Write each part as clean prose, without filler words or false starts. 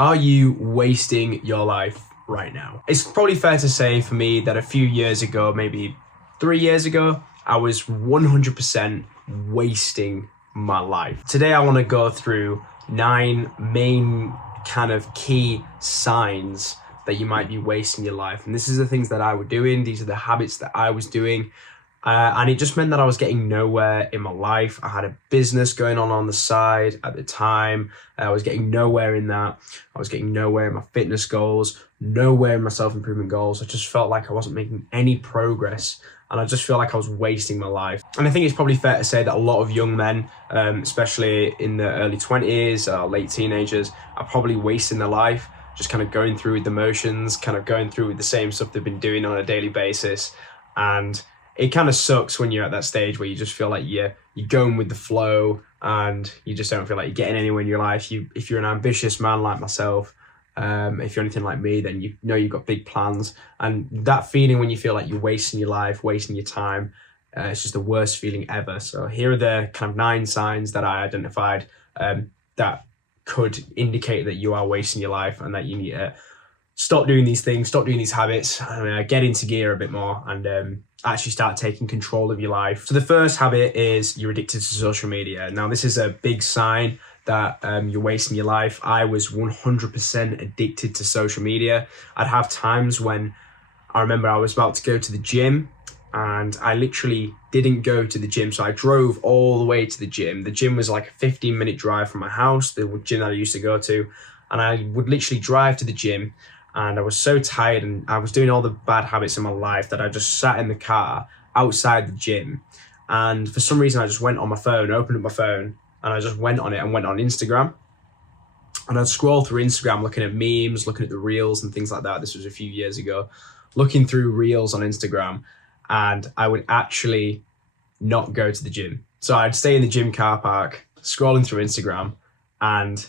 Are you wasting your life right now? It's probably fair to say for me that a few years ago, maybe 3 years ago, I was 100% wasting my life. Today, I want to go through 9 main kind of key signs that you might be wasting your life. And this is the things that I was doing. These are the habits that I was doing. And it just meant that I was getting nowhere in my life. I had a business going on the side at the time. I was getting nowhere in that. I was getting nowhere in my fitness goals, nowhere in my self-improvement goals. I just felt like I wasn't making any progress. And I just feel like I was wasting my life. And I think it's probably fair to say that a lot of young men, especially in their early 20s, late teenagers, are probably wasting their life, just kind of going through with the motions, kind of going through with the same stuff they've been doing on a daily basis. And it kind of sucks when you're at that stage where you just feel like you're going with the flow and you just don't feel like you're getting anywhere in your life. If you're an ambitious man like myself, if you're anything like me, then you know you've got big plans. And that feeling when you feel like you're wasting your life, wasting your time, it's just the worst feeling ever. So here are the kind of 9 signs that I identified that could indicate that you are wasting your life and that you need to stop doing these things, stop doing these habits, get into gear a bit more and actually start taking control of your life. So the first habit is you're addicted to social media. Now, this is a big sign that you're wasting your life. I was 100% addicted to social media. I'd have times when I remember I was about to go to the gym and I literally didn't go to the gym. So I drove all the way to the gym. The gym was like a 15-minute drive from my house, the gym that I used to go to. And I would literally drive to the gym. And I was so tired and I was doing all the bad habits in my life that I just sat in the car outside the gym. And for some reason, I just went on my phone, opened up my phone, and I just went on it and went on Instagram. And I'd scroll through Instagram, looking at memes, looking at the reels and things like that. This was a few years ago, looking through reels on Instagram. And I would actually not go to the gym. So I'd stay in the gym car park, scrolling through Instagram, and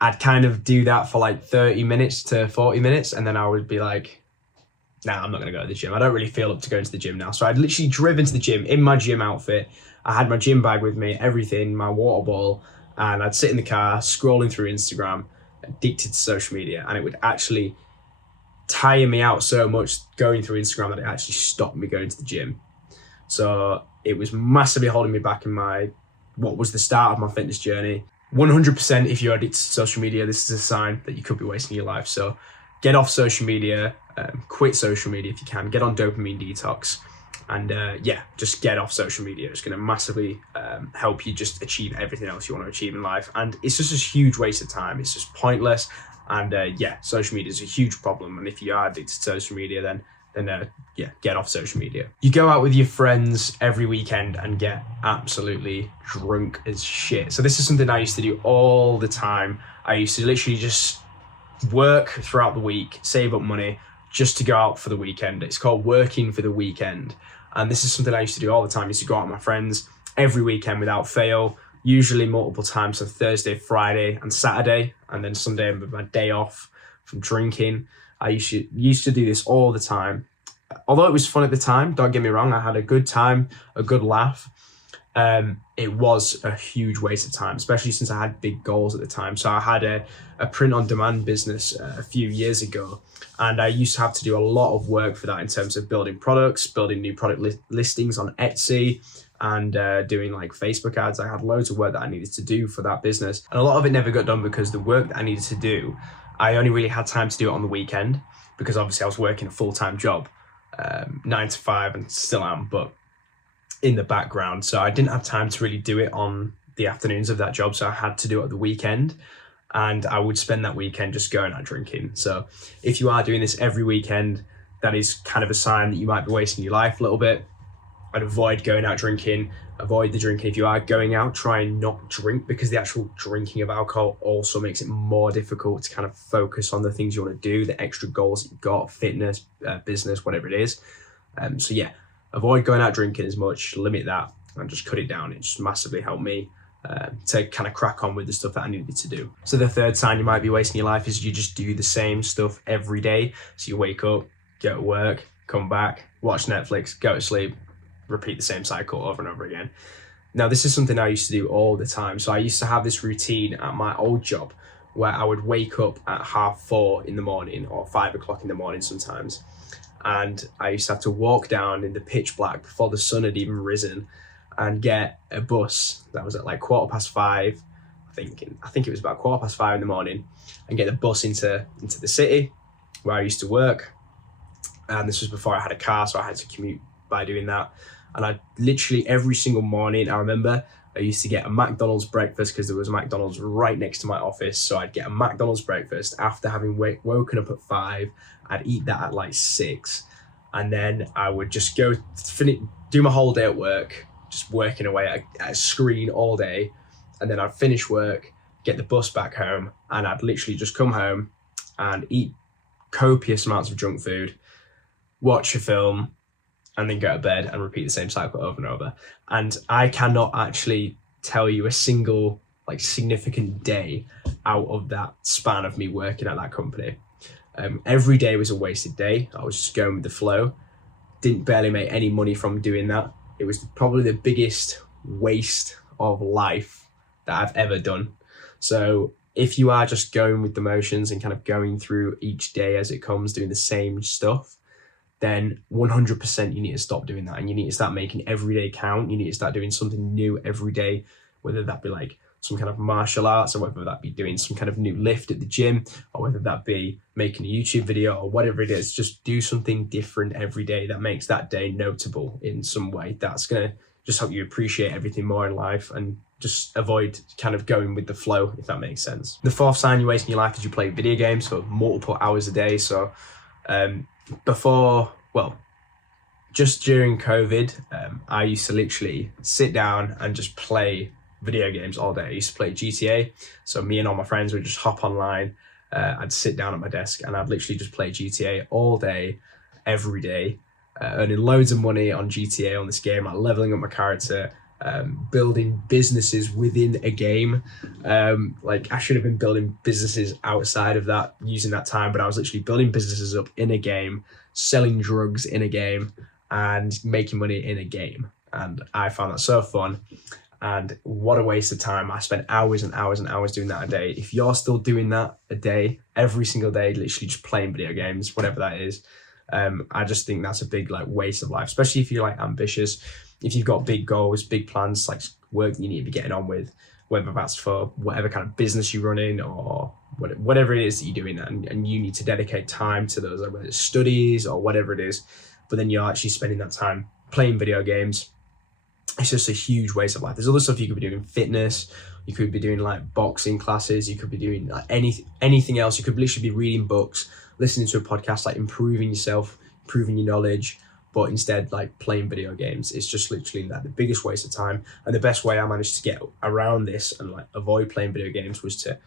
I'd kind of do that for like 30 minutes to 40 minutes. And then I would be like, nah, I'm not going to go to the gym. I don't really feel up to going to the gym now. So I'd literally driven to the gym in my gym outfit. I had my gym bag with me, everything, my water bottle. And I'd sit in the car scrolling through Instagram, addicted to social media. And it would actually tire me out so much going through Instagram that it actually stopped me going to the gym. So it was massively holding me back in what was the start of my fitness journey. 100% if you're addicted to social media, this is a sign that you could be wasting your life. So get off social media, quit social media if you can, get on dopamine detox, and just get off social media. It's going to massively help you just achieve everything else you want to achieve in life. And it's just a huge waste of time. It's just pointless. And social media is a huge problem. And if you are addicted to social media, then get off social media. You go out with your friends every weekend and get absolutely drunk as shit. So this is something I used to do all the time. I used to literally just work throughout the week, save up money just to go out for the weekend. It's called working for the weekend. And this is something I used to do all the time. I used to go out with my friends every weekend without fail, usually multiple times, so Thursday, Friday, and Saturday, and then Sunday with my day off from drinking. I used to do this all the time. Although it was fun at the time, don't get me wrong, I had a good time, a good laugh. It was a huge waste of time, especially since I had big goals at the time. So I had a print-on-demand business a few years ago, and I used to have to do a lot of work for that in terms of building products, building new product listings on Etsy, and doing like Facebook ads. I had loads of work that I needed to do for that business. And a lot of it never got done because the work that I needed to do, I only really had time to do it on the weekend because obviously I was working a full-time job, 9 to 5, and still am, but in the background. So I didn't have time to really do it on the afternoons of that job. So I had to do it at the weekend, and I would spend that weekend just going out drinking. So if you are doing this every weekend, that is kind of a sign that you might be wasting your life a little bit. I'd avoid going out drinking, avoid the drinking. If you are going out, try and not drink, because the actual drinking of alcohol also makes it more difficult to kind of focus on the things you want to do, the extra goals that you've got, fitness, business, whatever it is. Avoid going out drinking as much, limit that, and just cut it down. It just massively helped me to kind of crack on with the stuff that I needed to do. So the third sign you might be wasting your life is you just do the same stuff every day. So you wake up, go to work, come back, watch Netflix, go to sleep, repeat the same cycle over and over again. Now, this is something I used to do all the time. So I used to have this routine at my old job where I would wake up at 4:30 in the morning or 5 o'clock in the morning sometimes. And I used to have to walk down in the pitch black before the sun had even risen and get a bus that was at like 5:15. I think it was about 5:15 in the morning, and get the bus into the city where I used to work. And this was before I had a car, so I had to commute by doing that. And I literally every single morning, I remember I used to get a McDonald's breakfast because there was a McDonald's right next to my office. So I'd get a McDonald's breakfast after having woken up at 5. I'd eat that at like 6. And then I would just go do my whole day at work, just working away at a screen all day. And then I'd finish work, get the bus back home, and I'd literally just come home and eat copious amounts of junk food, watch a film, and then go to bed and repeat the same cycle over and over. And I cannot actually tell you a single like significant day out of that span of me working at that company. Every day was a wasted day. I was just going with the flow. Didn't barely make any money from doing that. It was probably the biggest waste of life that I've ever done. So if you are just going with the motions and kind of going through each day as it comes, doing the same stuff, then 100% you need to stop doing that, and you need to start making every day count. You need to start doing something new every day, whether that be like some kind of martial arts, or whether that be doing some kind of new lift at the gym, or whether that be making a YouTube video, or whatever it is. Just do something different every day that makes that day notable in some way. That's going to just help you appreciate everything more in life and just avoid kind of going with the flow, if that makes sense. The fourth sign you waste in your life is you play video games for multiple hours a day. So just during COVID, I used to literally sit down and just play video games all day. I used to play GTA. So me and all my friends would just hop online. I'd sit down at my desk and I'd literally just play GTA all day, every day, earning loads of money on GTA, on this game, like leveling up my character, building businesses within a game. Like I should have been building businesses outside of that, using that time, but I was literally building businesses up in a game, selling drugs in a game, and making money in a game. And I found that so fun. And what a waste of time. I spent hours and hours and hours doing that a day. If you're still doing that a day, every single day, literally just playing video games, whatever that is, I just think that's a big like waste of life, especially if you're like ambitious. If you've got big goals, big plans, like work you need to be getting on with, whether that's for whatever kind of business you're running or whatever it is that you're doing, and you need to dedicate time to those, whether it's studies or whatever it is, but then you're actually spending that time playing video games. It's just a huge waste of life. There's other stuff you could be doing, fitness, you could be doing like boxing classes, you could be doing like anything else. You could literally be reading books, listening to a podcast, like improving yourself, improving your knowledge, but instead like playing video games. It's just literally like the biggest waste of time. And the best way I managed to get around this and like avoid playing video games was to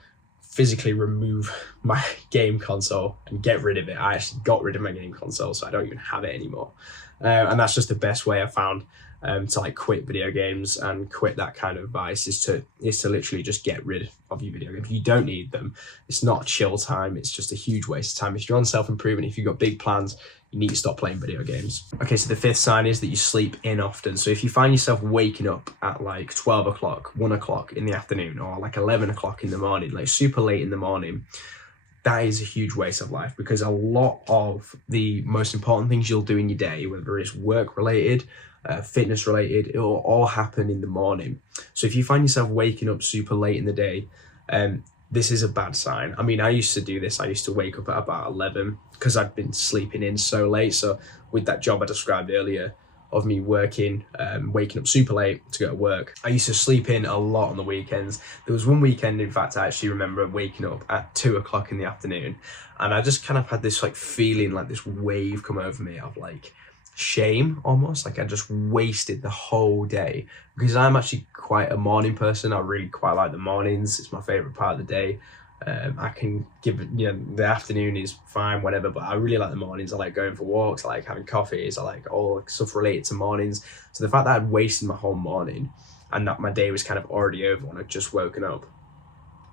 physically remove my game console and get rid of it. I actually got rid of my game console, so I don't even have it anymore. And that's just the best way I found to like quit video games and quit that kind of vice, is to literally just get rid of your video games. You don't need them. It's not chill time. It's just a huge waste of time. If you're on self-improvement, if you've got big plans, you need to stop playing video games. Okay, so the fifth sign is that you sleep in often. So if you find yourself waking up at like 12 o'clock, 1 o'clock in the afternoon, or like 11 o'clock in the morning, like super late in the morning, that is a huge waste of life, because a lot of the most important things you'll do in your day, whether it's work related, fitness related, it will all happen in the morning. So if you find yourself waking up super late in the day, this is a bad sign. I mean, I used to do this. I used to wake up at about 11 because I'd been sleeping in so late. So with that job I described earlier of me working, waking up super late to go to work, I used to sleep in a lot on the weekends. There was one weekend, in fact, I actually remember waking up at 2 o'clock in the afternoon, and I just kind of had this like feeling, like this wave come over me of like shame almost, like I just wasted the whole day, because I'm actually quite a morning person. I really quite like the mornings. It's my favorite part of the day. I can give it, the afternoon is fine, whatever, but I really like the mornings. I like going for walks, I like having coffees, I like all stuff related to mornings. So the fact that I'd wasted my whole morning and that my day was kind of already over when I'd just woken up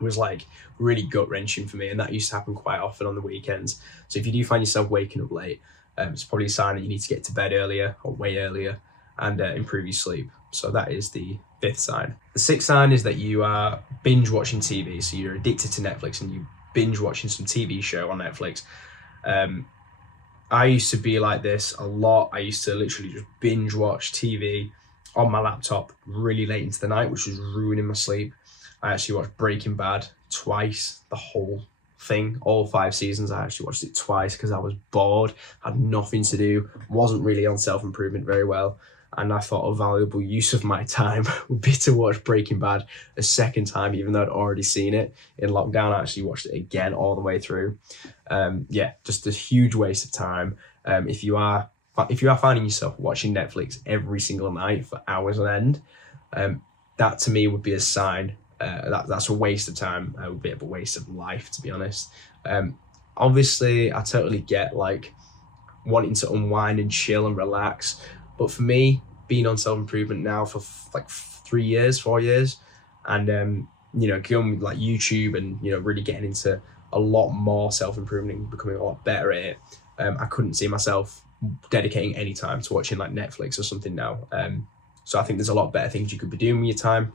was like really gut wrenching for me. And that used to happen quite often on the weekends. So if you do find yourself waking up late, it's probably a sign that you need to get to bed earlier or way earlier. and improve your sleep. So that is the fifth sign. The sixth sign is that you are binge watching TV. So you're addicted to Netflix and you binge watching some TV show on Netflix. I used to be like this a lot. I used to literally just binge watch TV on my laptop really late into the night, which was ruining my sleep. I actually watched Breaking Bad twice, the whole thing, all 5 seasons. I actually watched it twice because I was bored, had nothing to do, wasn't really on self-improvement very well. And I thought a valuable use of my time would be to watch Breaking Bad a second time, even though I'd already seen it in lockdown. I actually watched it again all the way through. Just a huge waste of time. If you are finding yourself watching Netflix every single night for hours on end, that to me would be a sign that's a waste of time. It would be a waste of life, to be honest. Obviously, I totally get like wanting to unwind and chill and relax. But for me, being on self-improvement now for like 4 years, and going with like YouTube and really getting into a lot more self-improvement and becoming a lot better at it, I couldn't see myself dedicating any time to watching like Netflix or something now. So I think there's a lot better things you could be doing with your time.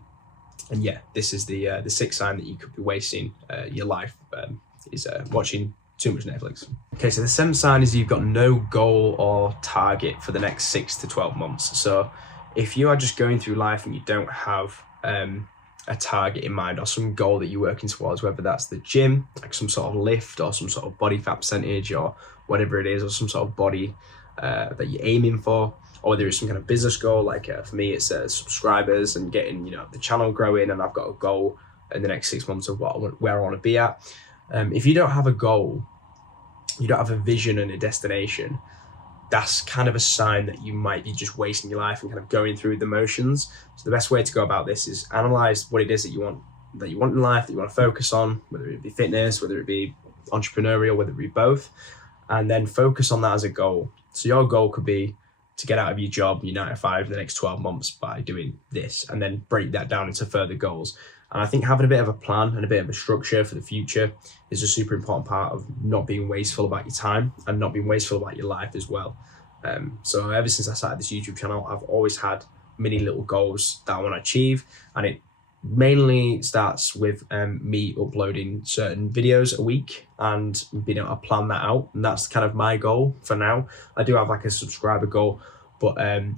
And yeah, this is the sixth sign that you could be wasting your life, is watching too much Netflix. Okay, so the seventh sign is you've got no goal or target for the next 6 to 12 months. So if you are just going through life and you don't have a target in mind or some goal that you're working towards, whether that's the gym, like some sort of lift or some sort of body fat percentage or whatever it is, or some sort of body that you're aiming for, or whether it's some kind of business goal, like for me it's subscribers and getting the channel growing, and I've got a goal in the next 6 months of where I want to be at. If you don't have a goal, you don't have a vision and a destination, that's kind of a sign that you might be just wasting your life and kind of going through the motions. So the best way to go about this is analyze what it is that you want in life, that you want to focus on, whether it be fitness, whether it be entrepreneurial, whether it be both, and then focus on that as a goal. So your goal could be to get out of your job, your 9 to 5, in the next 12 months by doing this, and then break that down into further goals. And I think having a bit of a plan and a bit of a structure for the future is a super important part of not being wasteful about your time and not being wasteful about your life as well. So ever since I started this YouTube channel, I've always had many little goals that I want to achieve, and it mainly starts with me uploading certain videos a week and being able to plan that out. And that's kind of my goal for now. I do have like a subscriber goal, but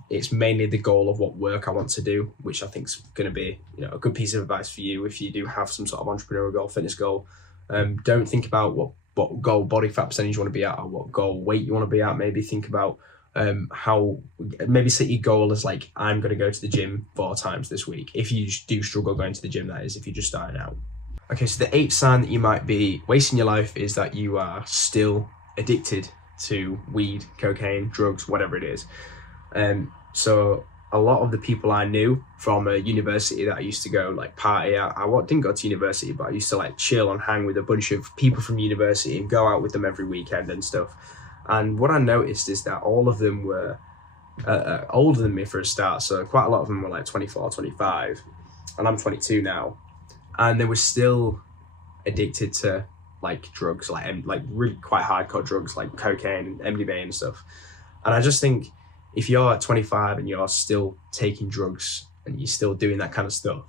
it's mainly the goal of what work I want to do, which I think is going to be a good piece of advice for you if you do have some sort of entrepreneurial goal, fitness goal. Don't think about what goal body fat percentage you want to be at or what goal weight you want to be at. Maybe think about maybe set your goal as like, I'm going to go to the gym 4 times this week. If you do struggle going to the gym, that is, if you're just starting out. Okay, so the 8th sign that you might be wasting your life is that you are still addicted to weed, cocaine, drugs, whatever it is. So a lot of the people I knew from a university that I used to go like party at, I didn't go to university, but I used to like chill and hang with a bunch of people from university and go out with them every weekend and stuff. And what I noticed is that all of them were older than me for a start. So quite a lot of them were like 24, 25, and I'm 22 now. And they were still addicted to like drugs, like really quite hardcore drugs like cocaine and MDMA and stuff. And I just think if you're at 25 and you're still taking drugs and you're still doing that kind of stuff,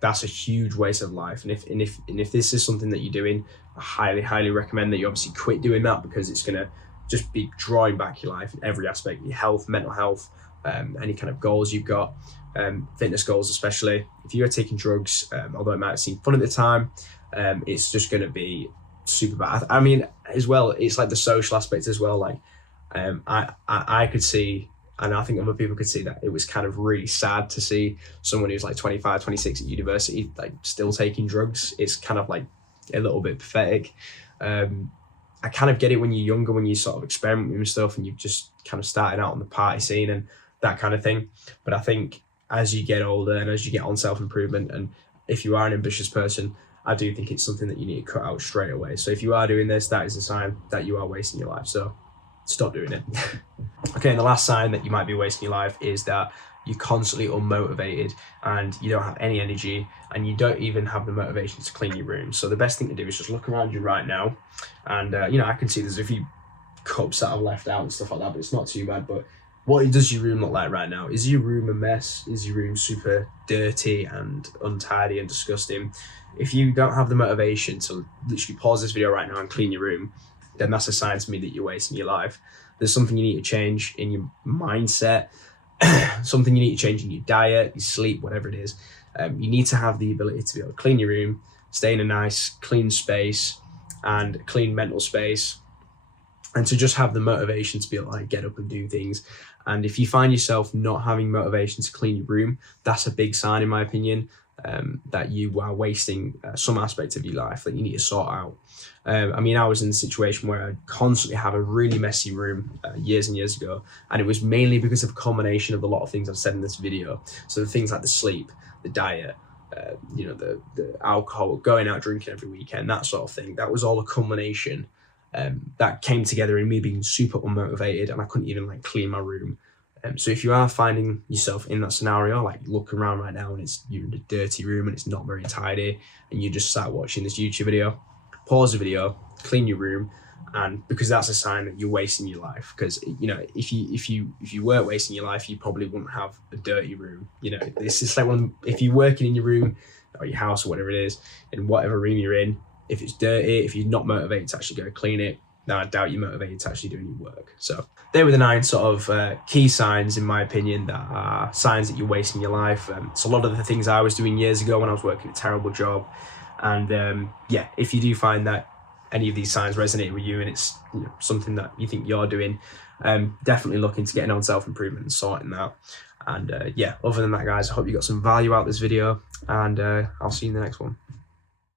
that's a huge waste of life. And if this is something that you're doing, I highly recommend that you obviously quit doing that, because it's gonna just be drawing back your life in every aspect, your health, mental health, any kind of goals you've got, fitness goals especially. If you are taking drugs, although it might seem fun at the time, it's just going to be super bad. I mean, as well, it's like the social aspect as well. Like I could see, and I think other people could see, that it was kind of really sad to see someone who's like 25, 26 at university, like still taking drugs. It's kind of like a little bit pathetic. I kind of get it when you're younger, when you sort of experimenting with stuff and you've just kind of started out on the party scene and that kind of thing. But I think as you get older and as you get on self-improvement, and if you are an ambitious person, I do think it's something that you need to cut out straight away. So if you are doing this, that is a sign that you are wasting your life. So stop doing it. Okay, and the last sign that you might be wasting your life is that you're constantly unmotivated and you don't have any energy and you don't even have the motivation to clean your room. So the best thing to do is just look around you right now, and I can see there's a few cups that I've left out and stuff like that, but it's not too bad. But What does your room look like right now? Is your room a mess? Is your room super dirty and untidy and disgusting? If you don't have the motivation to literally pause this video right now and clean your room, then that's a sign to me that you're wasting your life. There's something you need to change in your mindset, something you need to change in your diet, your sleep, whatever it is. You need to have the ability to be able to clean your room, stay in a nice, clean space and clean mental space, and to just have the motivation to be able to like get up and do things. And if you find yourself not having motivation to clean your room, that's a big sign, in my opinion, that you are wasting some aspect of your life that you need to sort out. I mean, I was in a situation where I constantly have a really messy room years and years ago, and it was mainly because of a combination of a lot of things I've said in this video. So the things like the sleep, the diet, the alcohol, going out drinking every weekend, that sort of thing. That was all a combination that came together in me being super unmotivated, and I couldn't even like clean my room. So if you are finding yourself in that scenario, like looking around right now and you're in a dirty room and it's not very tidy, and you just sat watching this YouTube video, pause the video, clean your room, and because that's a sign that you're wasting your life. Because if you weren't wasting your life, you probably wouldn't have a dirty room. This is like if you're working in your room or your house or whatever it is, in whatever room you're in, if it's dirty, if you're not motivated to actually go clean it, then I doubt you're motivated to actually do any work. So they were the 9 sort of key signs, in my opinion, that are signs that you're wasting your life. It's a lot of the things I was doing years ago when I was working a terrible job. And if you do find that any of these signs resonate with you and it's something that you think you're doing, definitely look into getting on self-improvement and sorting that. And other than that, guys, I hope you got some value out of this video, and I'll see you in the next one.